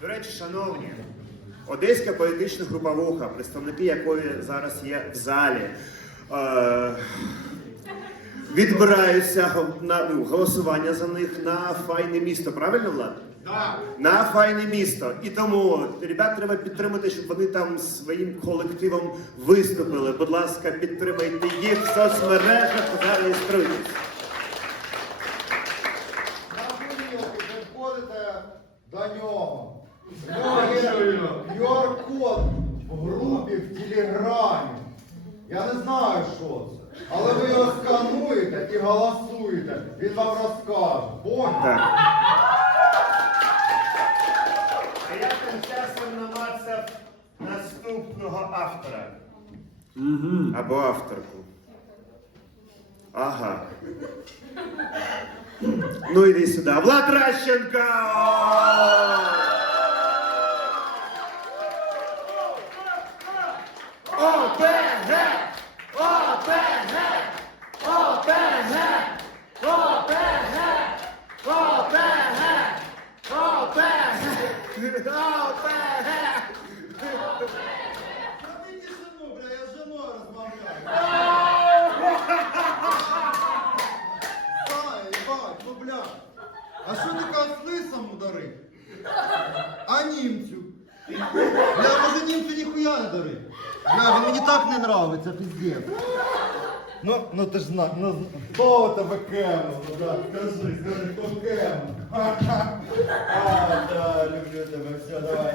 До речі, шановні, одеська поетична груповуха, представники якої зараз є в залі, е, відбираються на ну, голосування за них на файне місто. Правильно, Влад? Да. На файне місто. І тому ребят треба підтримати, щоб вони там своїм колективом виступили. Будь ласка, підтримайте їх в соцмережах, зареєструйтесь. На понеділки приходите до нього. В нього є QR-код в групі в Телеграмі. Я не знаю, що це. Але ви його скануєте і голосуєте. Він вам розкаже. Понял? А я тим часом намацав наступного автора. Або авторку. Ага. Ну іди сюди. Влад Ращенко! ОПГ! ОПГ! ОПГ! ОПГ! ОПГ! ОПГ! ОПГ! Забийте жену, бля, я з женою розмовляю. Зая, їбать, ну бля. А що ти кажеш лисому дари? А німцю? Бля, може німцю ніхуя не дари? Бля, він мені так не нравиться, пиздец. Ну, ну ти ж знаєш, ну хто у тебе кемо? Ну, да, скажи, скажи, хто кемо? Ха-ха. А, да, люблю тебе, все, давай.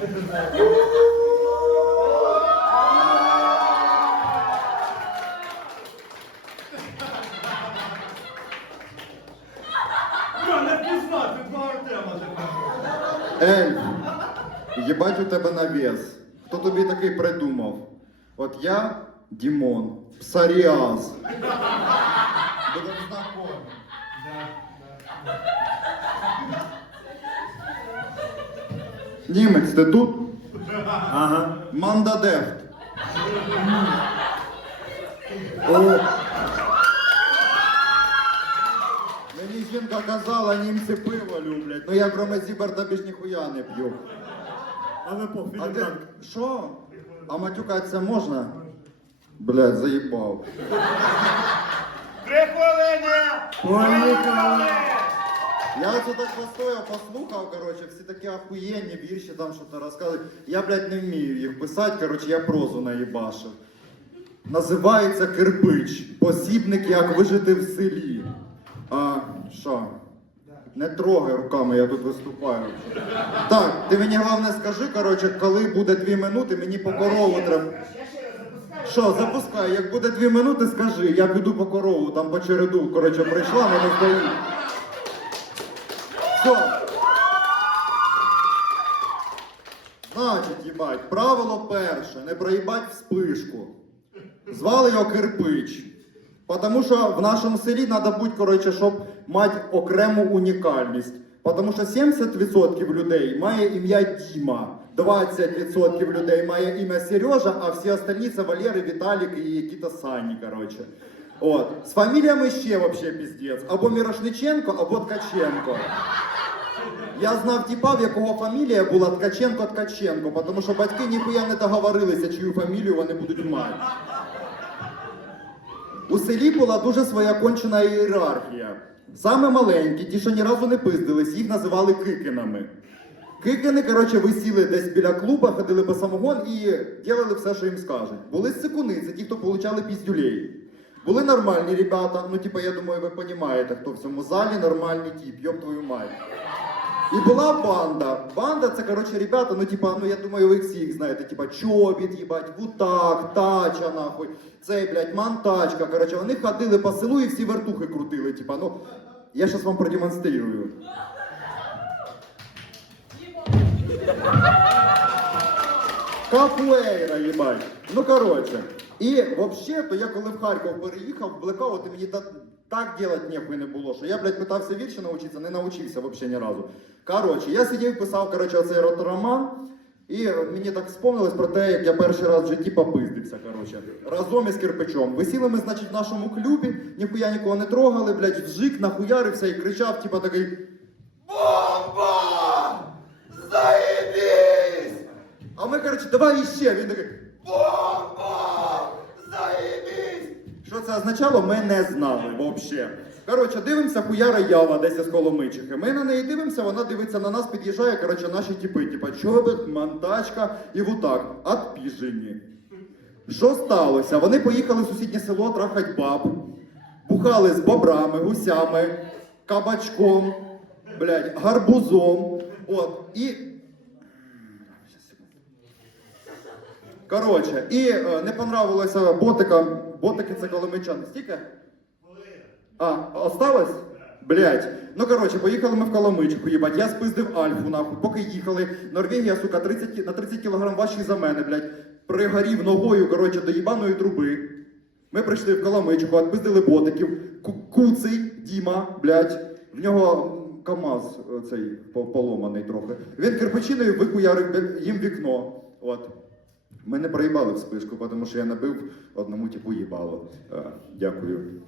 Бля, не пізнати, два Артема тепер. Ельф, їбать у тебе навес. Хто тобі такий придумав? От я Дімон, псаріаз. Будемо знакомі. Німець, ти тут? Ага. Мандадефт. О. Мені жінка казала, німці пиво люблять. Ну я кроме Зіберта більш ніхуя не п'ю. Але по А ти що? А матюкатися можна? Блядь, заїбав. Три хвилини! Поїхали! Я оце так постояв, послухав, короче, всі такі охуєнні вірші там що-то розказують. Я, блядь, не вмію їх писати, короче, я прозу наїбашив. Називається кирпич. Посібник, як вижити в селі. А, що? Не трогай руками, я тут виступаю. Так, ти мені головне скажи, короче, коли буде дві минути, мені по корову треба. Що, запускай, як буде дві минути, скажи, я піду по корову, там по череду, короче, прийшла, мене стоїть. Все. Значить, їбать, правило перше, не проїбать вспишку. Звали його кирпич. Потому що в нашому селі треба бути, коротше, щоб мати окрему унікальність. Потому що 70% людей має ім'я Діма, 20% людей має ім'я Сережа, а всі остальні це Валери, Віталік і якісь Сані, коротше. От. З фаміліями ще вообще піздець. Або Мірошниченко, або Ткаченко. Я знав типа, в якого фамілія була Ткаченко Ткаченко, тому що батьки ніхуя не договорилися, чию фамілію вони будуть мати. У селі була дуже своя кончена ієрархія. Саме маленькі, ті, що ні разу не пиздились, їх називали кикинами. Кикини, коротше, висіли десь біля клуба, ходили по самогон і робили все, що їм скажуть. Були сикуни, це ті, хто получали піздюлей. Були нормальні ребята, ну типа, я думаю, ви розумієте, хто в цьому залі нормальний тип, йоб твою мать. І була банда. Банда це, коротше, ребята, ну типа, ну я думаю, ви всі їх знаєте, типа чобіт, їбать, вутак, тача, нахуй, цей, блядь, мантачка. Коротше, вони ходили по селу і всі вертухи крутили. Типа, ну, я зараз вам продемонструю. Капуейра, їбать. Ну коротше. І взагалі, то я коли в Харків переїхав, в блекаут, і мені так, делать ніхуй не було, що я, блядь, питався вірші навчитися, не навчився взагалі ні разу. Коротше, я сидів, писав, коротше, оцей ротороман, і мені так спомнилось про те, як я перший раз в житті попиздився, коротше. Разом із кирпичом. Висіли ми, значить, в нашому клубі, ніхуя нікого не трогали, блядь, вжик, нахуярився і кричав, типа такий. Бомба! Заїб! заебись! А ми, коротше, давай іще. Він такий, бомба! Це означало, ми не знали взагалі. Коротше, дивимося, хуяра ява десь із Коломичихи. Ми на неї дивимося, вона дивиться на нас, під'їжджає, коротше, наші типи, типа чобит, монтажка і вутак. Отпіжені. Що сталося? Вони поїхали в сусіднє село трахать баб, бухали з бобрами, гусями, кабачком, блядь, гарбузом. От, і. Коротше, і е, не понравилося ботикам. Ботики це коломичани. Стільки? А, осталось? Блять. Ну коротше, поїхали ми в Коломичку, їбать. Я спиздив Альфу, нахуй. Поки їхали. Норвегія, сука, 30, на 30 кілограм важчий за мене, блять. Пригорів ногою, коротше, до їбаної труби. Ми прийшли в Коломичку, відпиздили ботиків. Ку- Куций, Діма, блять. В нього КАМАЗ е, цей поломаний трохи. Він кирпичиною викуярив їм вікно. От. Ми не проїбали в спишку, тому що я набив одному типу їбало. Е, Дякую.